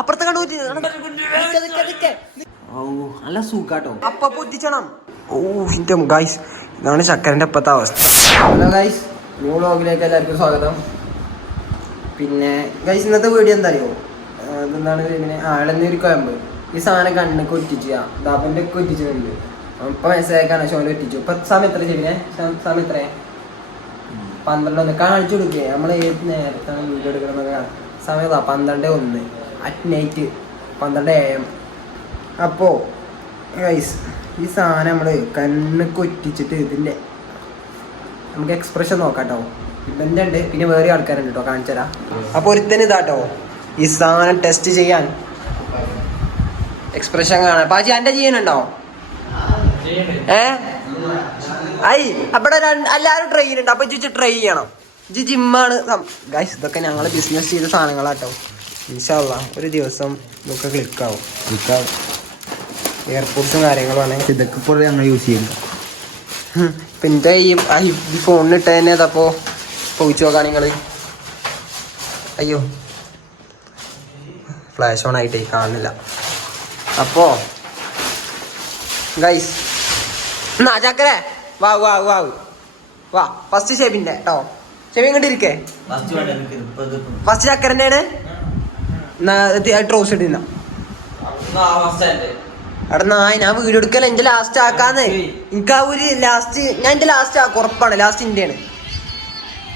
അപ്പുറത്തെ ഓ നല്ല സൂക്കാട്ടോ അപ്പൊ പൊട്ടിച്ചണം. ഓ ഗൈസ് ഇതാണ് ചക്കരന്റെ അപ്പത്തെ അവസ്ഥ. ഹലോ ഗൈസ് ന്യൂ വ്ളോഗിലേക്ക് എല്ലാവർക്കും സ്വാഗതം. പിന്നെ ഗൈസ് ഇന്നത്തെ വീഡിയോ എന്താ അറിയോ ഇതെന്താണ് ഇങ്ങനെ? ആളെന്നൊരു കുഴമ്പ്. ഈ സാധനം കണ്ണ് കൊറ്റിച്ച് ദാബന്റെ ഒക്കെ ഒറ്റിച്ചിട്ടുണ്ട് ഇപ്പൊ മനസ്സിലാക്കാണ് ഷോനെ ഒറ്റിച്ചു ഇപ്പൊ സമയം എത്ര ചെവിനെ സമയം എത്രയാ? പന്ത്രണ്ട് ഒന്ന്. കാണിച്ചു കൊടുക്കേ. നമ്മൾ ഏത് നേരത്താണ് വീഡിയോ എടുക്കണമെന്നൊക്കെ കാണാം. സമയം പന്ത്രണ്ട് ഒന്ന്. അറ്റ് നൈറ്റ് പന്ത്രണ്ട് എ എം അപ്പോൾ ഗൈസ് ഈ സാധനം നമ്മൾ കണ്ണ് കൊറ്റിച്ചിട്ട് ഇതിന്റെ നമുക്ക് എക്സ്പ്രഷൻ നോക്കാം കേട്ടോ ഇവന്റെ ഉണ്ട് പിന്നെ വേറെ ആൾക്കാരുണ്ട് കേട്ടോ കാണിച്ചു തരാം അപ്പോൾ ഒരുത്തന് ഇതാട്ടോ ഈ സാധനം ടെസ്റ്റ് ചെയ്യാൻ എക്സ്പ്രഷൻ കാണാൻ. പാച്ചി എന്റെ ചെയ്യാനുണ്ടോ ഏ? ഐ അവിടെ എല്ലാവരും ട്രൈ ചെയ്യുന്നുണ്ട് അപ്പൊ ചോദിച്ചു ട്രൈ ചെയ്യണം. ജി ജിമ്മാണ് ഗൈസ് ഇതൊക്കെ ഞങ്ങൾ ബിസിനസ് ചെയ്ത സാധനങ്ങളാട്ടോ. ഇൻഷാല്ല ഒരു ദിവസം ഇതൊക്കെ ക്ലിക്കാവും ആവും. എയർപോർട്ട്സും കാര്യങ്ങളുമാണ്. ഇതൊക്കെ ഇപ്പോൾ ഞങ്ങൾ യൂസ് ചെയ്യുന്നു പിന്നെ ഈ ഈ ഫോണിൽ ഇട്ട് തന്നെ അതപ്പോ പോയിച്ചു നോക്കാം നിങ്ങൾ അയ്യോ. ഫ്ലാഷ് ഓൺ ആയിട്ടേ കാണുന്നില്ല. അപ്പോ ഗൈസ് എന്നാ ചക്കരെ വാ വാ വാ. വാ ഫസ്റ്റ് ഷേപ്പിന്റെ കേട്ടോ ഇങ്ങോട്ട് ഇരിക്കേ? ഫസ്റ്റ് തന്നെയാണ്? ട്രോസ് ഇടുന്ന? അവിടെ നായ ഞാൻ വീഡിയോ എടുക്കല എന്റെ ലാസ്റ്റ് ആക്കാന്ന്. എനിക്ക് ആ ഒരു ലാസ്റ്റ് ഞാൻ എന്റെ ലാസ്റ്റ് ആക്കും ഉറപ്പാണ് ലാസ്റ്റ് ഇന്ത്യയാണ്.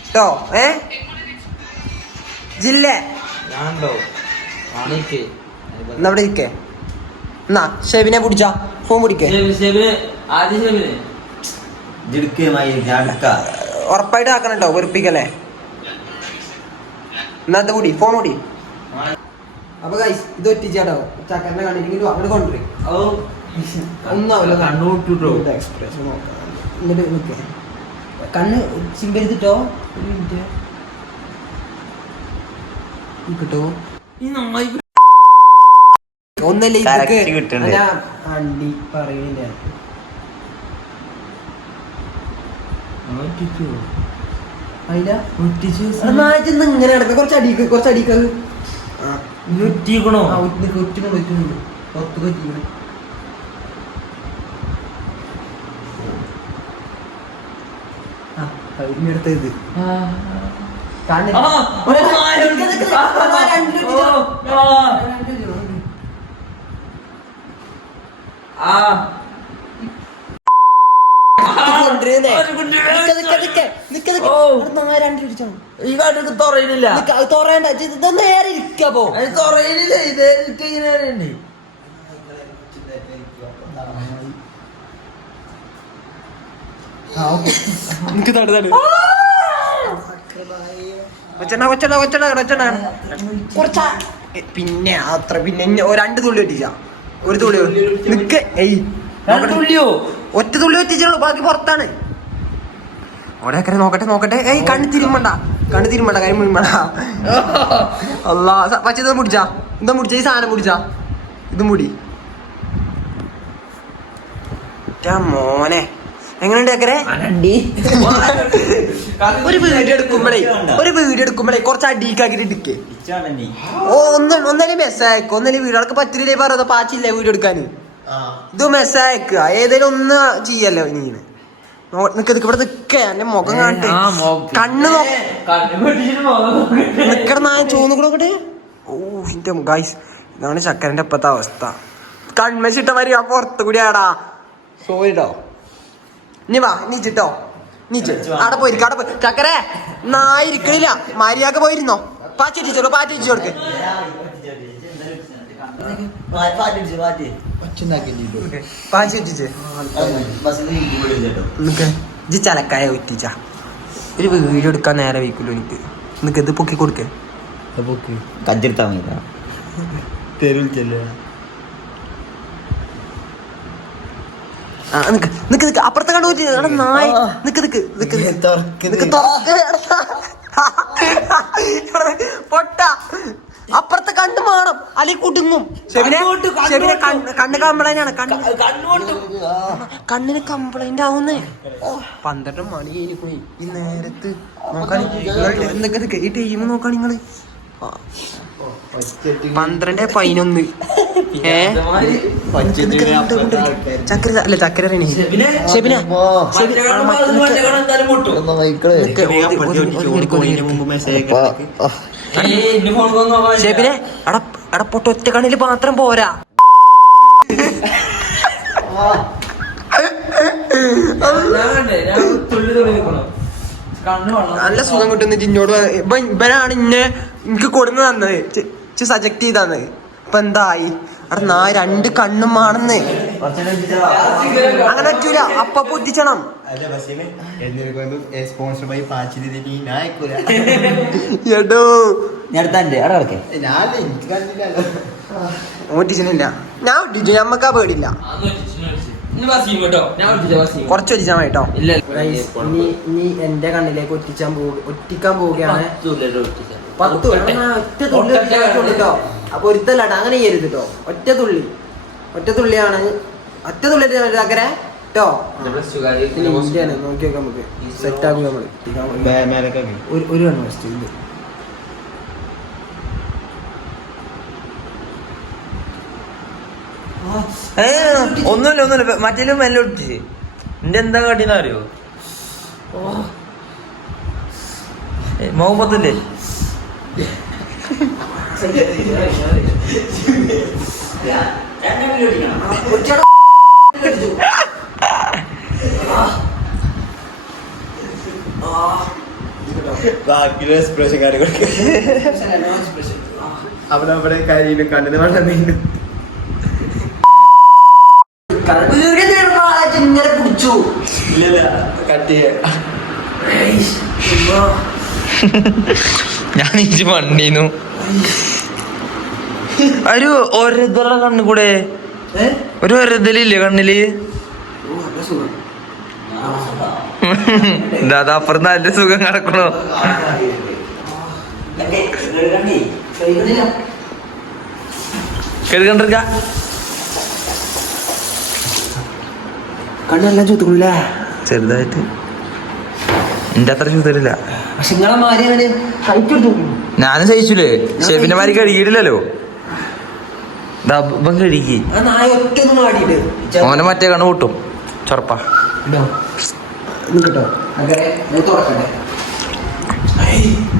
കേട്ടോ ഏ? ജില്ല? എന്നവിടെ ഇരിക്കേ. എന്നാ ഷെബിനെ പിടിച്ചാ ഫോൺ പിടിക്കേ. ഉറപ്പായിട്ട് ആക്കണം കേട്ടോ വെറുപ്പിക്കല്ലേ? എന്നാ കൂടി ഫോൺ കൂടി. അപ്പൊ ഗൈസ് ഇത് ഒറ്റിച്ചാട്ടോ. ചക്കറിനെ കണ്ടില്ലെങ്കിലും അവിടെ ഒന്നാവില്ല. നോക്കാം. എന്നിട്ട് നിൽക്കേ കണ്ണ് ചിമ്പരുത്തിട്ടോ? ഒരു മിനിറ്റ് കിട്ടോ ഒന്നല്ലേ അണ്ടി പറയുന്നില്ല മാറ്റുന്ന ഇങ്ങനെ നടക്കുക കുറച്ച് അടിക്ക് കുറച്ച് അടിക്ക് ആ ആ, ഒറ്റ- ഒറ്റ- ഒറ്റ- ഒത്ത പറ്റിക്കണ്. ആ, ഇത് ഇത് നേരെ തടു തടു. കുറച്ചാ. പിന്നെ അത്ര പിന്നെ ഒരു രണ്ട് തുള്ളി ഒറ്റിച്ച ഒരു തുള്ളി. നിക്ക് ഏയ്. ഒറ്റ തുള്ളി ഒറ്റിച്ചുള്ളൂ ബാക്കി പുറത്താണ്. അവിടെ നോക്കട്ടെ നോക്കട്ടെ. ഏയ് കണ്ണ് തിരുമ്പണ്ട കണ്ണ് തിരുമ്പണ്ട കാര്യം മുഴുമണ്ട അല്ലാ പച്ചത് മുടിച്ചാ. എന്താ മുടിച്ച ഈ സാധനം മുടിച്ചാ. ഇത് മുടി. മോനെ. എങ്ങനെയുണ്ട് അക്കരെ ഒരു വീഡിയോ എടുക്കുമ്പോഴേ ഒരു വീഡിയോ എടുക്കുമ്പോഴേ കുറച്ച് അടിക്കാക്കിട്ട് എടുക്കേ ഓ ഒന്നും ഒന്നല്ലേ ഒന്നേലും ഒന്നല്ലേ വീടുകൾക്ക് പറ്റില്ലേ പറയാ പാച്ചില്ലേ വീഡിയോ എടുക്കാൻ ഇത് മെസ്സായക്ക ഏതേലും ഒന്ന് ചെയ്യല്ലോ നീ നിക്ക് നിക്ക് ഇവിടെ നിക്കേ. എന്റെ മുഖം കാണട്ടെ. കണ്ണ് നിക്കട ചോന്നു കൂടെ ഓ എന്റെ ഗൈസ് ഇതാണ് ചക്കരന്റെ ഇപ്പത്തെ അവസ്ഥ. കൺമശിട്ട വരിക പുറത്തു കൂടി ആടാ. സോറിട്ടോ ഇനി വാ നീച്ചിട്ടോ നീച്ച് അവിടെ പോയിരിക്കും അവിടെ പോയി. ചക്കരേ നായ ഇരിക്കണില്ല. മര്യാദ പോയിരുന്നോ? പാറ്റിച്ചോളൂ പാറ്റിച്ചു കൊടുക്ക് വെച്ചിച്ച് നിക്ക് ഇജ്ജ് ചലക്കായ ഒറ്റിച്ച ഒരു വീഡിയോ എടുക്കാൻ നേരെ വയ്ക്കുള്ളൂ എനിക്ക്. നിനക്ക് ഇത് പൊക്കി കൊടുക്കേ. കജ്ജെടുത്താ മതി ആ നിക്ക് നിക്ക് നിക്ക്. അപ്പുറത്തെ കണ്ടു പോയിട്ട് എടാ നായ. നിക്ക് നിക്ക് നിക്ക്. നിക്ക്. പൊട്ട. അപ്പുറത്തെ കണ്ടു വേണം അല്ലെ കുടുങ്ങും കണ്ണ് കംപ്ലൈന്റ് ആണ് കണ്ണ് കണ്ണിന് കംപ്ലൈന്റ് ആവുന്നേ പന്ത്രണ്ട് മണി കഴിഞ്ഞു ഈ നേരത്ത് നോക്കാൻ നിക്ക് നിക്ക് ഈ ടീം നോക്കാൻ നിങ്ങൾ. പന്ത്രണ്ട് പതിനൊന്ന് ഏ ചക്കര അല്ല ചക്കര ഷെബിന ഷെബിന അട അട പൊട്ട ഒറ്റ കണ്ണിൽ മാത്രം പോരാ. നല്ല സുഖം കിട്ടുന്ന ഇപ്പൊ ഇവനാണ് ഇന്നെ എനിക്ക് കൊടുന്ന് തന്നത്. സജക്ട് ചെയ്ത് തന്നത്. ഇപ്പൊ എന്തായി? അവിടെ നാ രണ്ട് കണ്ണും ആണെന്ന് അങ്ങനെ പറ്റൂല. അപ്പൊ നായക്കൂല എടോ. ഞാൻ ഞമ്മക്കാ പേടില്ല കുറച്ച് ഒറ്റിച്ചാ മതി കേട്ടോ ഇനി ഇനി എന്റെ കണ്ണിലേക്ക് ഒറ്റിച്ചാൻ പോകുക ഒറ്റിക്കാൻ പോവുകയാണ്. പത്ത് ആ, ഒറ്റ തുള്ളി ഒറ്റിക്കാൻ അപ്പൊ ഒരുത്തല്ലാട്ടോ അങ്ങനെ ചെയ്യരുത് കേട്ടോ ഒറ്റ തുള്ളി. ഒറ്റ തുള്ളിയാണ് ഒറ്റ തുള്ളി ഇതാക്കരെ കേട്ടോ ഇന്ത്യയാണ്. നോക്കി നോക്കാം നമുക്ക്. സെറ്റ് നമ്മൾ. മേലൊക്കെ ഒരു ഒരു കണ്ണ് ഫസ്റ്റ് ഇത് ഒന്നുമില്ല ഒന്നുമില്ല. മറ്റേലും മെല്ലെ ഒട്ടിച്ച്. എന്റെ എന്താ കാട്ടിന്ന് അറിയോ? മുഹമ്മത്തില്ലേ ബാക്കിയുള്ള എക്സ്പ്രഷൻ കാര്യങ്ങളൊക്കെ അവിടെ അവിടെ കരിയിലും കണ്ണിന് വെള്ളം നീണ്ടു ഇങ്ങനെ കട്ട് ഞാൻ ഇഞ്ചി മണ്ണീന്നു ഒരു ഒരു കണ്ണു കൂടെ. ഒരു വരുതലില്ലേ കണ്ണിൽ? ഓ നല്ല സുഖം. ദാദാ അപ്പുറത്ത് നല്ല സുഖം കിടക്കണോ. കേൾക്കണ്ടിരിക്ക. കണ്ണെല്ലാം ചൂത്തുകൊള്ളേ ചെറുതായിട്ട്. എന്റെ അത്ര മാരി കഴിക്കെടുത്തു ഞാനും സഹിച്ചില്ലേ? ഷെഫിന്റെ മാതിരി കഴുകിയിട്ടില്ലല്ലോ. ദാ ഇവൻ കഴുകി ഓനെ മറ്റേ കണ്ണ് കൂട്ടും ചൊറപ്പാ.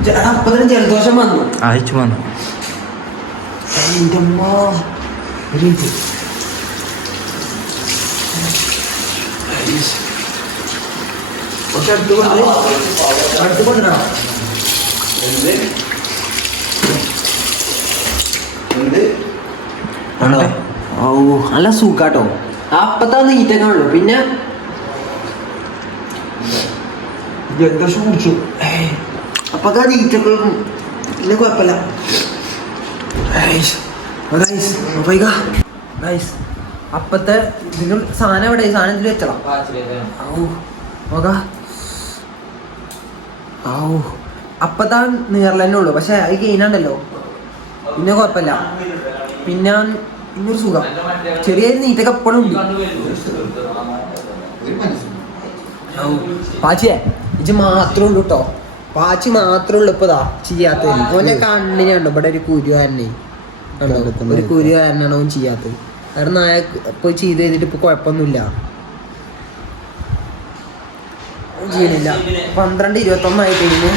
ജലദോഷം വന്നു. അയച്ചു വന്നു. അടുത്ത്? ആണോ? നല്ല സുഖാട്ടോ. അപ്പത്താ നീറ്റൊക്കെ ഉള്ളു പിന്നെ ജലദോഷം കുടിച്ചു? അപ്പത്താ നീറ്റൊക്കെ. പിന്നെ കുഴപ്പമില്ല. അപ്പത്തെ ഇതിന് സാധനം എവിടെ? സാധനം ഇതിൽ വെച്ചടാ ഔ നോക്കാ. ഔ അപ്പത്താ നീറലെന്നെ ഉള്ളു. പക്ഷെ അത് കഴിഞ്ഞാണ്ടല്ലോ പിന്നെ കുഴപ്പമില്ല. പിന്നെ ഇന്നൊരു സുഖം. ചെറിയ നീറ്റൊക്കെ എപ്പോഴും ഉണ്ട്. പാച്ചിയെ ഇത് മാത്രമേ ഉള്ളൂ കേട്ടോ പാച്ചി മാത്രമേ ഉള്ളൂ ഇപ്പതാ ചെയ്യാത്തത്. ഓന്റെ കണ്ണിന് കണ്ടോ? ഇവിടെ ഒരു കുരുവാരനെ ഒരു കുരുവാരനാണ് അവൻ ചെയ്യാത്തത്. കാരണം നായ പോയി ചെയ്ത് കഴിഞ്ഞിട്ട് ഇപ്പൊ കുഴപ്പമൊന്നുമില്ല. ചെയ്യണില്ല. പന്ത്രണ്ട് ഇരുപത്തൊന്നായി ടൈമ്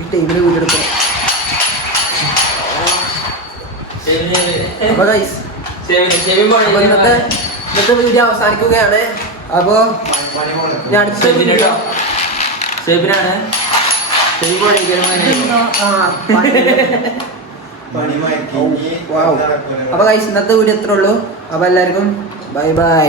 ഈ ടൈമിന് വീടെടുക്കും അപ്പൊ guys, അപ്പൊ ഇന്നത്തെ ഇന്നത്തെ വീഡിയോ അവസാനിക്കുകയാണ്. അപ്പോ ഞാൻ അടുത്ത വീഡിയോ ഷെഫിനാണ് ആ, അപ്പൊ ഗൈസ് ഇന്നത്തെ വീഡിയോ എത്ര ഉള്ളൂ. അപ്പൊ എല്ലാവർക്കും ബൈ ബൈ